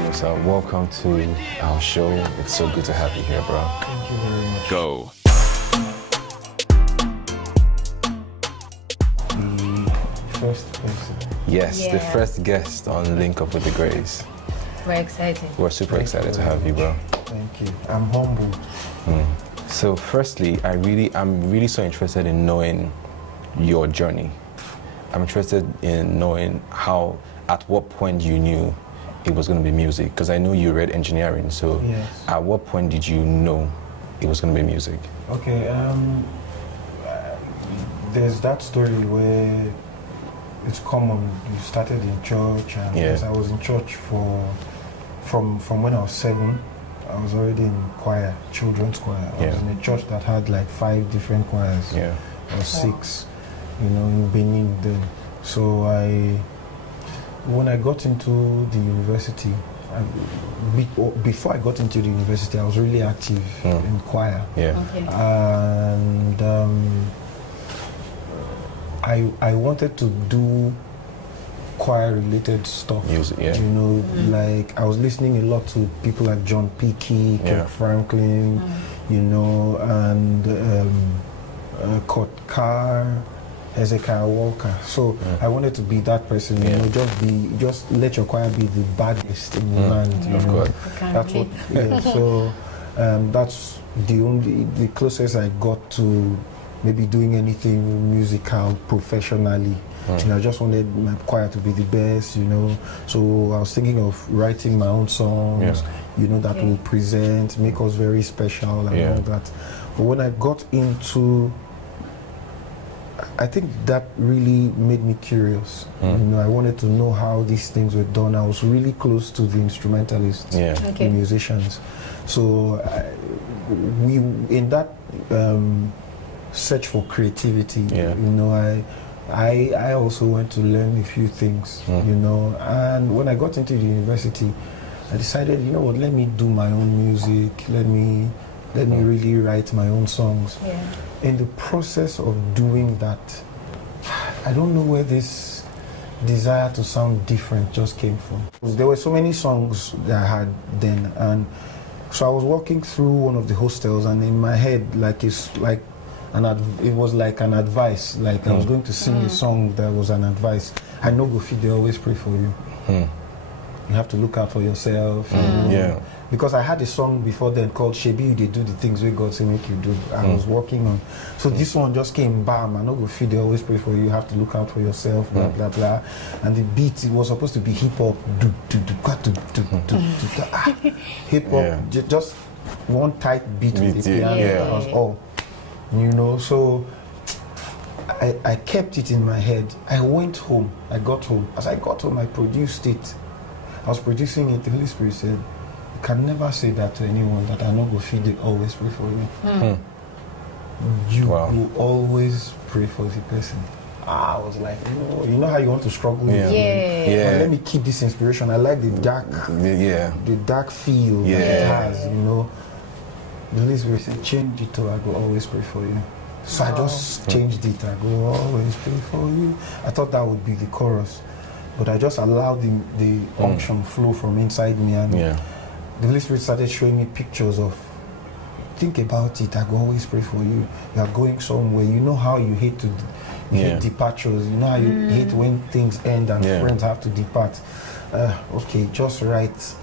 Nosa. Welcome to our show. It's so good to have you here, bro. Thank you very much. Go. The first person. Yes, the Yeah. first guest on Link Up with the Grace. We're excited. We're super excited to have you, bro. Thank you. I'm humbled. So, firstly, I'm really so interested in knowing your journey. I'm interested in knowing at what point you knew it was going to be music, because I know you read engineering. So, Yes. at what point did you know it was going to be music? Okay. There's that story where it's common. You started in church, and Yeah. yes, I was in church from when I was 7. I was already in choir, children's choir. I was in a church that had like 5 different choirs, Yeah. or 6, in Benin then. So when I got into the university, before I got into the university, I was really active in choir. Yeah. Okay. And I wanted to do choir-related stuff. Music, yeah. Like I was listening a lot to people like John Peakey, Kirk Yeah. Franklin, and Kurt Carr, Hezekiah Walker. So I wanted to be that person. Just let your choir be the baddest in the land. Of course. That's what. Yeah. So that's the closest I got to maybe doing anything musical professionally. I just wanted my choir to be the best, So I was thinking of writing my own songs, that will present, make us very special and all that. But when I got into, I think that really made me curious. I wanted to know how these things were done. I was really close to the instrumentalists, the musicians. So we in that search for creativity, I also went to learn a few things, and when I got into the university, I decided, let me do my own music, let me really write my own songs. Yeah. In the process of doing that, I don't know where this desire to sound different just came from. There were so many songs that I had then, and so I was walking through one of the hostels, and in my head, it was like an advice. Like I was going to sing a song that was an advice. I know Gofi, they always pray for you. You have to look out for yourself. Yeah. Because I had a song before then called Shebi, you dey do the things where God say make you do. I was working on. So this one just came, bam, I know Gofi, they always pray for you. You have to look out for yourself, blah, blah, blah. And the beat, it was supposed to be hip hop. Hip hop, just one tight beat with the piano. That was all. So I kept it in my head. I went home, I got home. As I got home, I produced it. I was producing it. The Holy Spirit said, you can never say that to anyone, that I know go feed it, always pray for you. You will always pray for the person. I was like, you know how you want to struggle with it? But let me keep this inspiration. I like the dark feel that it has, The Holy Spirit said, change it to I go always pray for you. So I just changed it. I go always pray for you. I thought that would be the chorus. But I just allowed the unction flow from inside me. And the Holy Spirit started showing me pictures of, think about it, I go always pray for you. You are going somewhere. You know how you hate departures. You know how you hate when things end and friends have to depart. Okay, just write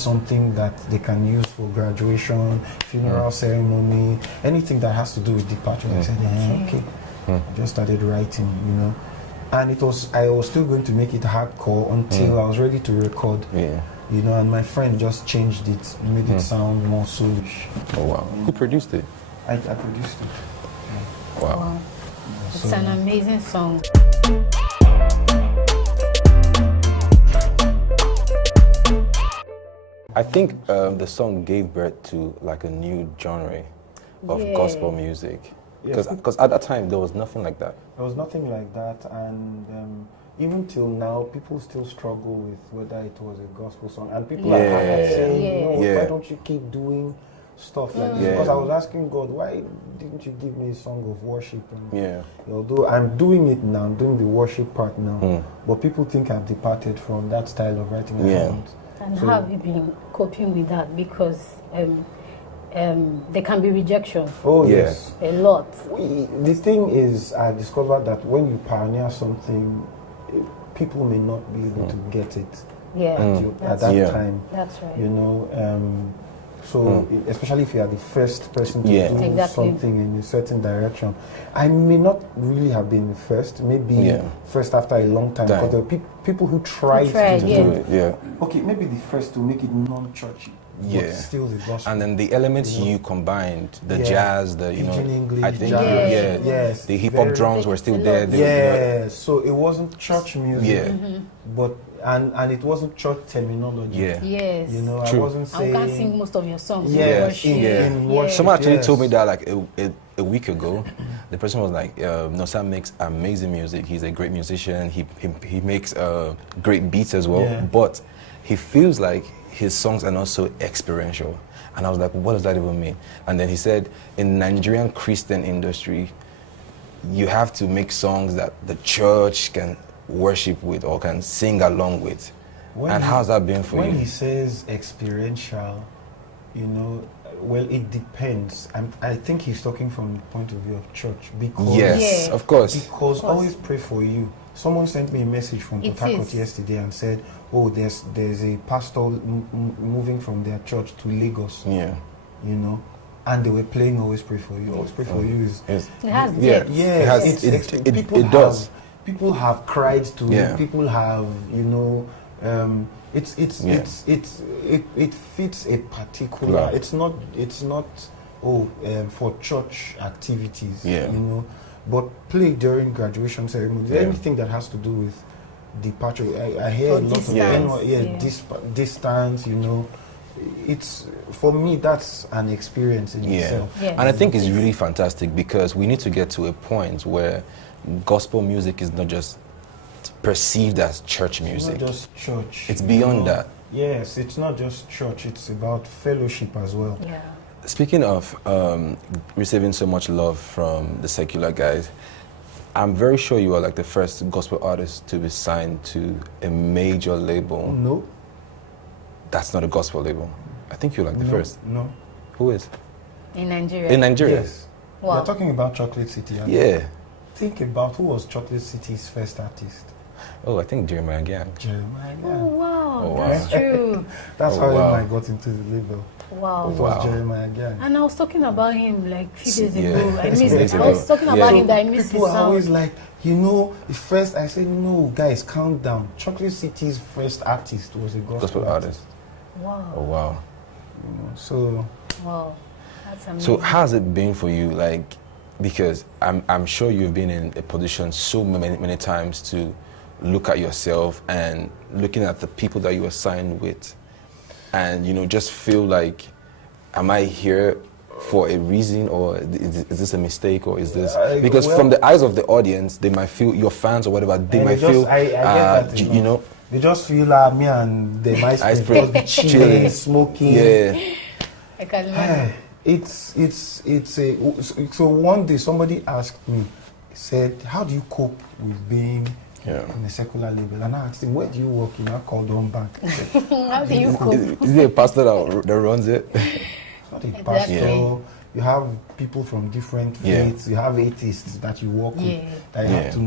something that they can use for graduation, funeral ceremony, anything that has to do with departure. I said, okay. I just started writing, And I was still going to make it hardcore until I was ready to record. And my friend just changed it, made it sound more soulish. Oh wow. Who produced it? I produced it. Wow. It's an amazing song. I think the song gave birth to like a new genre of gospel music. Because at that time there was nothing like that. There was nothing like that, and even till now, people still struggle with whether it was a gospel song. And people are saying, why don't you keep doing stuff like this? Because I was asking God, why didn't you give me a song of worship? And although I'm doing it now, I'm doing the worship part now, but people think I've departed from that style of writing. And how have you been coping with that? Because there can be rejection. Oh yes, a lot. The thing is, I discovered that when you pioneer something, people may not be able to get it. At that time. That's right. You know, especially if you are the first person to do something in a certain direction. I may not really have been the first, maybe first after a long time, because there were people who tried to do it. Yeah. Okay, maybe the first to make it non-churchy. But still the gospel. And then the elements you combined, the jazz, the English, I think jazz, the hip hop drums were still there. So it wasn't church music, but and it wasn't church terminology. Yes. You know, True. I wasn't saying. I can't sing most of your songs. In worship. Someone actually told me that like a week ago. The person was like, Nosa makes amazing music. He's a great musician. He makes great beats as well. But he feels like his songs are not so experiential. And I was like, what does that even mean? And then he said, in Nigerian Christian industry, you have to make songs that the church can worship with or can sing along with. And how's that been for you? When he says experiential, you know, well, it depends. I think he's talking from the point of view of church. Because of course. Because always pray for you. Someone sent me a message from Port Harcourt yesterday and said, oh, there's a pastor moving from their church to Lagos. Yeah. You know, and they were playing Always Pray For You. Always Pray For You is... It has it does. People have cried to it. People have, you know, it fits a particular... It's not for church activities, you know, but play during graduation ceremonies, anything that has to do with departure. I hear a lot of distance, you know. It's, for me, that's an experience in itself. And I think it's really fantastic because we need to get to a point where gospel music is not just perceived as church music. It's not just church. It's beyond that. Yes, it's not just church. It's about fellowship as well. Yeah. Speaking of receiving so much love from the secular guys, I'm very sure you are like the first gospel artist to be signed to a major label. No. That's not a gospel label. I think you're like the first. No. Who is? In Nigeria. In Nigeria? Yes. Wow. You're talking about Chocolate City. Yeah. Think about who was Chocolate City's first artist. Oh, I think Jeremiah Gang. Jeremiah Gang. Oh, wow. Oh, wow. That's true. That's how I got into the label. Wow. It was Jeremiah Gang. And I was talking about him like a few days ago. I Few missed days it. I was talking about him that I missed his People are sound. always like, you know, at first I said, no, guys, calm down. Chocolate City's first artist was a gospel artist. Wow. Oh, wow. You know, so... Wow. That's amazing. So how's it been for you? Like, because I'm sure you've been in a position so many times to look at yourself and looking at the people that you were signed with and, you know, just feel like, am I here for a reason, or is this a mistake, or is this... Because from the eyes of the audience, they might feel, your fans or whatever, they might feel, I get that, you know... They just feel me and they might just be chilling, smoking. Yeah. I can imagine. So one day somebody asked me, said, how do you cope with being in a secular label? And I asked him, where do you work? I called on back. How do you cope? Is there a pastor that runs it? It's not a pastor. You have people from different faiths. You have atheists that you work with, that you have to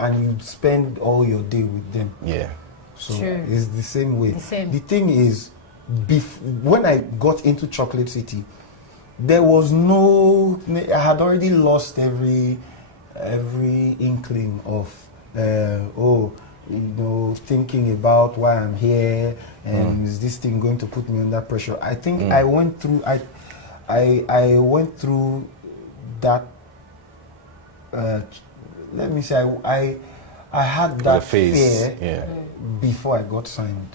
and you spend all your day with them. Yeah. So it's the same way. The thing is, when I got into Chocolate City, there was no... I had already lost every inkling of, thinking about why I'm here, and is this thing going to put me under pressure? I think I went through... I went through that... let me say, I had that fear before I got signed.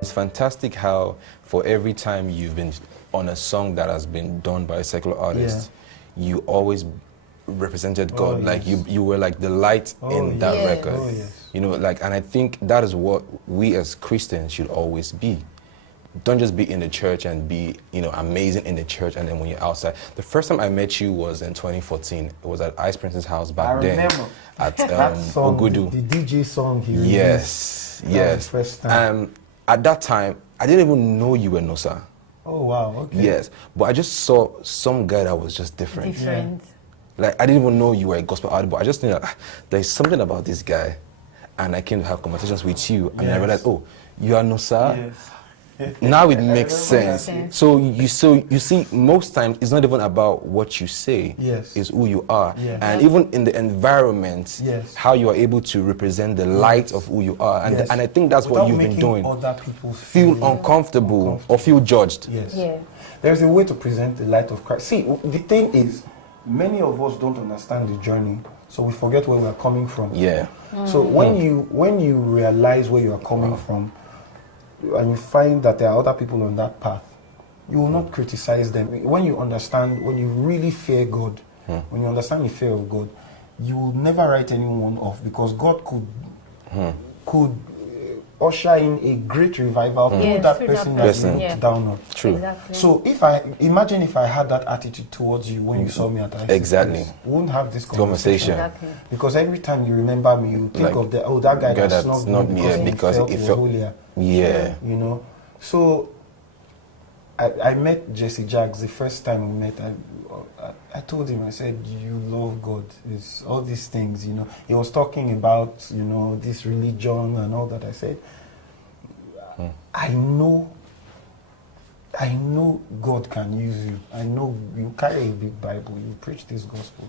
It's fantastic how for every time you've been on a song that has been done by a secular artist, you always represented God. Like you were like the light in that record. You know, like, and I think that is what we as Christians should always be. don't just be in the church and be, amazing in the church, and then when you're outside. The first time I met you was in 2014. It was at Ice Prince's house back then. I remember. At That song, Ogudu. the DJ song he released. Yes. That was the first time. At that time, I didn't even know you were Nosa. Oh, wow, okay. Yes, but I just saw some guy that was just different. Different. Like, I didn't even know you were a gospel artist, but I just knew that there's something about this guy, and I came to have conversations with you, and I realized, oh, you are Nosa? Yes. Now it makes sense. So you see, most times it's not even about what you say. Yes. It's who you are. Yes. And even in the environment, Yes. how you are able to represent the light of who you are. And, Yes. and I think that's Without what you've been making doing. Other people Feel uncomfortable or feel judged. Yes. Yeah. There's a way to present the light of Christ. See, the thing is, many of us don't understand the journey, so we forget where we are coming from. Yeah. So when you realize where you are coming from, and you find that there are other people on that path, you will not criticize them. When you understand, when you really fear God, when you understand the fear of God, you will never write anyone off, because God could usher in a great revival through that person that you looked down on. True. Exactly. So if I had that attitude towards you when you saw me at ICC, Exactly. we wouldn't have this conversation. Exactly. Because every time you remember me, you think of that guy that that's snubbed not me me, because because he it felt felt- holier. Yeah. You know. So I met Jesse Jacks the first time we met. I told him, I said, you love God. It's all these things, you know. He was talking about, this religion and all that. I said, I know God can use you. I know you carry a big Bible. You preach this gospel.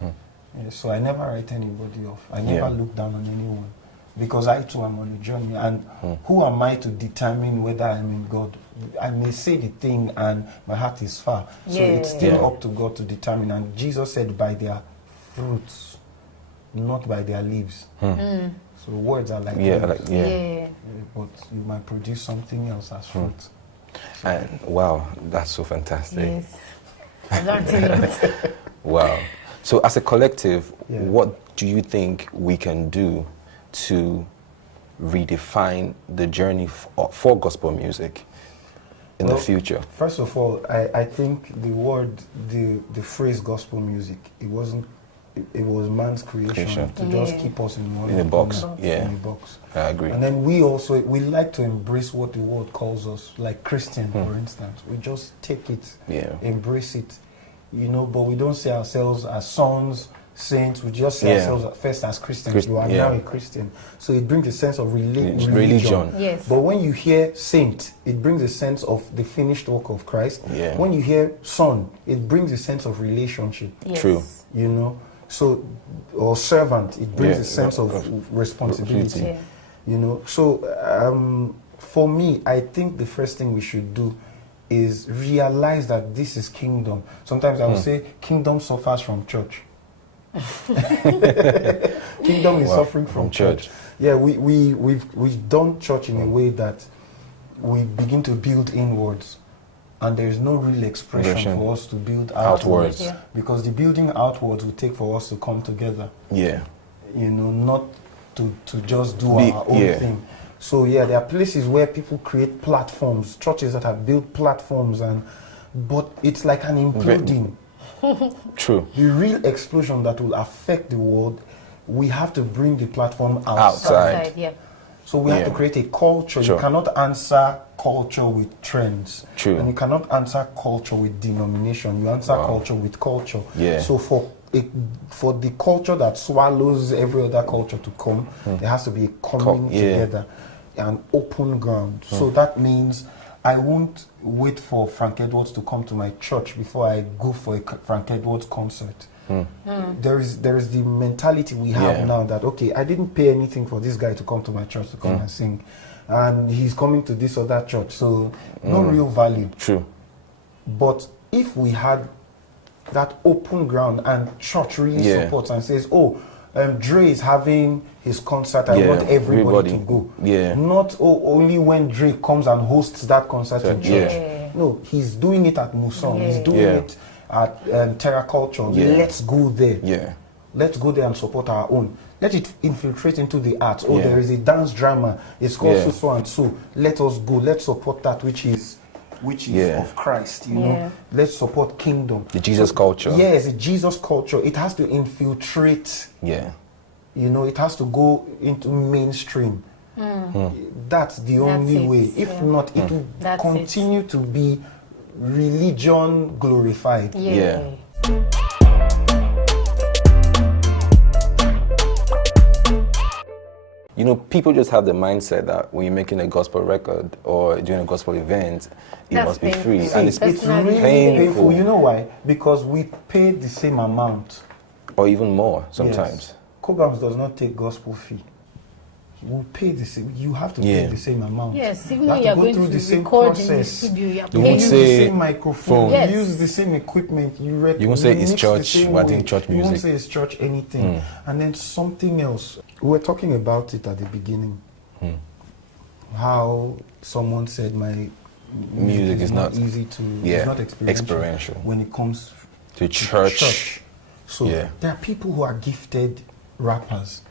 Yeah, so I never write anybody off. I never look down on anyone, because I too am on a journey. And who am I to determine whether I'm in God? I may say the thing and my heart is far. So it's still up to God to determine. And Jesus said, by their fruits, not by their leaves. So words are like leaves. But you might produce something else as fruit. And wow, that's so fantastic. Yes. I learned a lot. Wow. So as a collective, Yeah. what do you think we can do to redefine the journey for gospel music in the future? First of all, I think the phrase gospel music, it was man's creation. To just keep us in one In a box. in a box. I agree. And then we like to embrace what the world calls us, like Christian, for instance. We just take it, embrace it, but we don't see ourselves as sons, saints. We just see ourselves first as Christians. You are now a Christian. So it brings a sense of religion. Yes. But when you hear saint, it brings a sense of the finished work of Christ. Yeah. When you hear son, it brings a sense of relationship. Yes. True. So, or servant, it brings a sense of responsibility. So for me, I think the first thing we should do is realize that this is kingdom. Sometimes I would say kingdom suffers from church. Kingdom is suffering from church. Yeah, we've done church in a way that we begin to build inwards, and there is no real expression for us to build outwards. Yeah. Because the building outwards will take for us to come together. Yeah. Not to just do our own thing. So there are places where people create platforms, churches that have built platforms, but it's like an imploding. True. The real explosion that will affect the world, we have to bring the platform outside. Yeah. So we have to create a culture. Sure. You cannot answer culture with trends. True. And you cannot answer culture with denomination. You answer culture with culture. Yeah. So for the culture that swallows every other culture to come, there has to be a coming together, an open ground. So that means I won't wait for Frank Edwards to come to my church before I go for a Frank Edwards concert. There is the mentality we have now that, okay, I didn't pay anything for this guy to come to my church to come and sing, and he's coming to this or that church, so no real value. True. But if we had that open ground and church really supports and says, Dre is having his concert, I want everybody to go. Yeah. Not only when Dre comes and hosts that concert in church. Yeah. No, he's doing it at Muson. He's doing it at Terra Culture. Let's go there. Yeah. let's go there and support our own. Let it infiltrate into the arts. Oh, there is a dance drama. It's called so and so. Let us go. Let's support that which is of Christ. You know, let's support kingdom. The Jesus culture. Yes, the Jesus culture. It has to infiltrate. Yeah. You know, it has to go into mainstream. That's the only way. If not, it will continue to be religion glorified. Yeah. You know, people just have the mindset that when you're making a gospel record or doing a gospel event, it must be free. And it's really painful. You know why? Because we pay the same amount. Or even more sometimes. Yes. Cogams does not take gospel fee. We pay the same. You have to pay the same amount. Yes, even when you are going to the same record process. in the studio, you have to use the same microphone. Yes. Use the same equipment. You won't say it's church. We're doing church music. You won't say it's church anything. And then something else. We were talking about it at the beginning. How someone said my music is not easy to. It's not experiential when it comes to church. So there are people who are gifted rappers.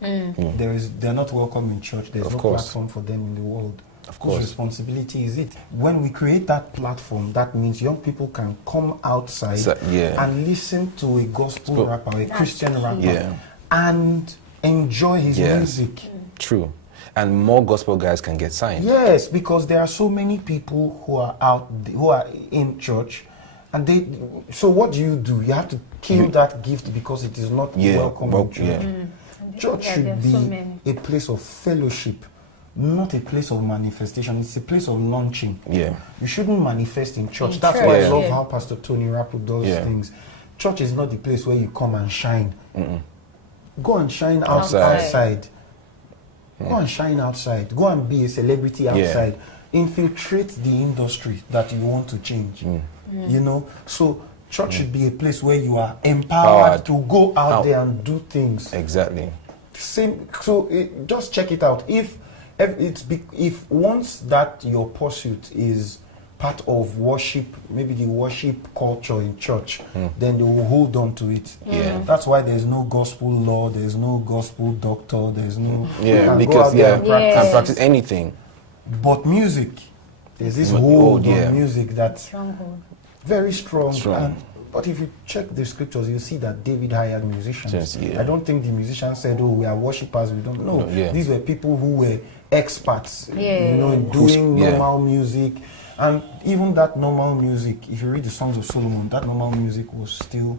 They're not welcome in church. There's no platform for them in the world. Of course. Whose responsibility is it? When we create that platform, that means young people can come outside and listen to a gospel rapper, a Christian rapper, and enjoy his music. True. And more gospel guys can get signed. Yes, because there are so many people who are in church, and so what do? You have to kill that gift because it is not welcome in church. Church should be a place of fellowship, not a place of manifestation. It's a place of launching. You shouldn't manifest in church. That's why I love how Pastor Tony Rapu does things. Church is not the place where you come and shine. Go and shine outside. Go and shine outside. Go and be a celebrity outside. Infiltrate the industry that you want to change. You know, so church should be a place where you are empowered to go out there and do things. Exactly. Same. So just check it out. If once that your pursuit is part of worship, maybe the worship culture in church, then they will hold on to it. That's why there's no gospel law, there's no gospel doctor, there's no because can practice anything. But music, there's this hold on music that's very strong. But if you check the scriptures, you see that David hired musicians. I don't think the musicians said, "Oh, we are worshippers." We don't know. These were people who were experts, you know, in doing normal music. And even that normal music, if you read the Songs of Solomon, that normal music was still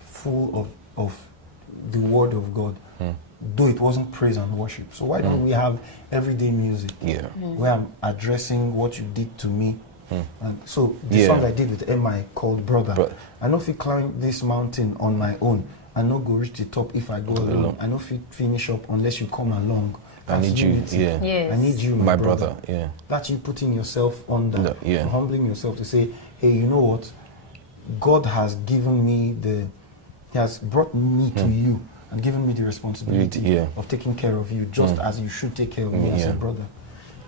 full of the word of God, though it wasn't praise and worship. So why don't we have everyday music where I'm addressing what you did to me? And so the song I did with MI called Brother. I know if you climb this mountain on my own, I know go reach the top if I go alone. I know if you finish up unless you come along. I need you, I need you, my brother. That's you putting yourself under, humbling yourself to say, hey, you know what? God has given me He has brought me to you and given me the responsibility of taking care of you, just as you should take care of me as a brother.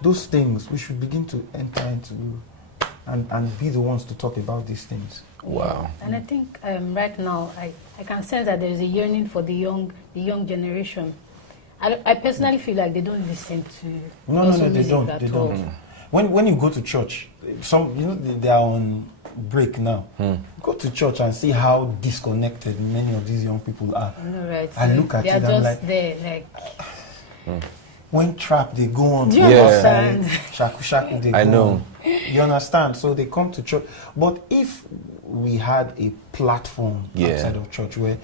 Those things, we should begin to enter into and be the ones to talk about these things. Wow. And I think right now, I can sense that there is a yearning for the young generation. I personally feel like they don't listen to No, they don't. When you go to church, they are on break now. Go to church and see how disconnected many of these young people are. Right. I look at it and I'm like, there, when trap they go on, do you understand? Shaku they go on. You understand? So they come to church. But if we had a platform outside of church where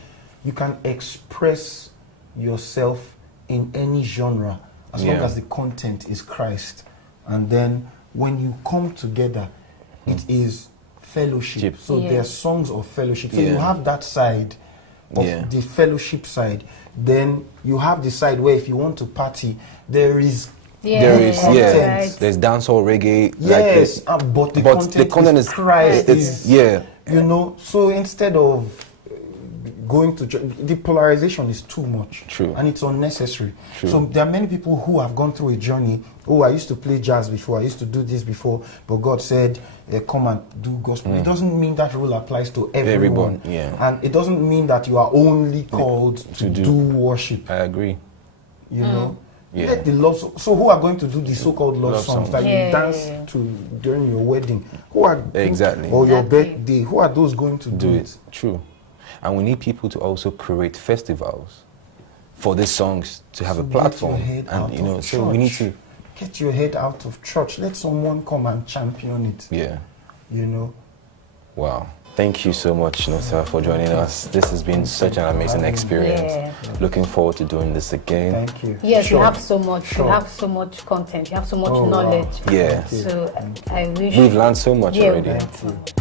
you can express yourself in any genre, as long as the content is Christ, and then when you come together, it is fellowship. So there are songs of fellowship. So you have that side of the fellowship side. Then you have the side where if you want to party, there is content. Right. There's dancehall, reggae. Yes, but the content is Christ. It's you know. So instead of going to church, the polarization is too much. True. And it's unnecessary. True. So there are many people who have gone through a journey. Oh, I used to play jazz before, I used to do this before, but God said, come and do gospel. It doesn't mean that rule applies to everyone. Yeah. And it doesn't mean that you are only called to do worship. I agree. You know? Yeah. Let the love so who are going to do the so-called love songs that you dance to during your wedding? Who are or your birthday? Who are those going to do it? True. And we need people to also create festivals for these songs to have a platform. And so we need to get your head out of church. Let someone come and champion it. Yeah. You know. Wow. Thank you so much, Nosa, for joining us. This has been such an amazing experience. Yeah. Looking forward to doing this again. Thank you. Yes, you have so much. You have so much content. You have so much knowledge. Yeah. So I wish we've learned so much already. Thank you.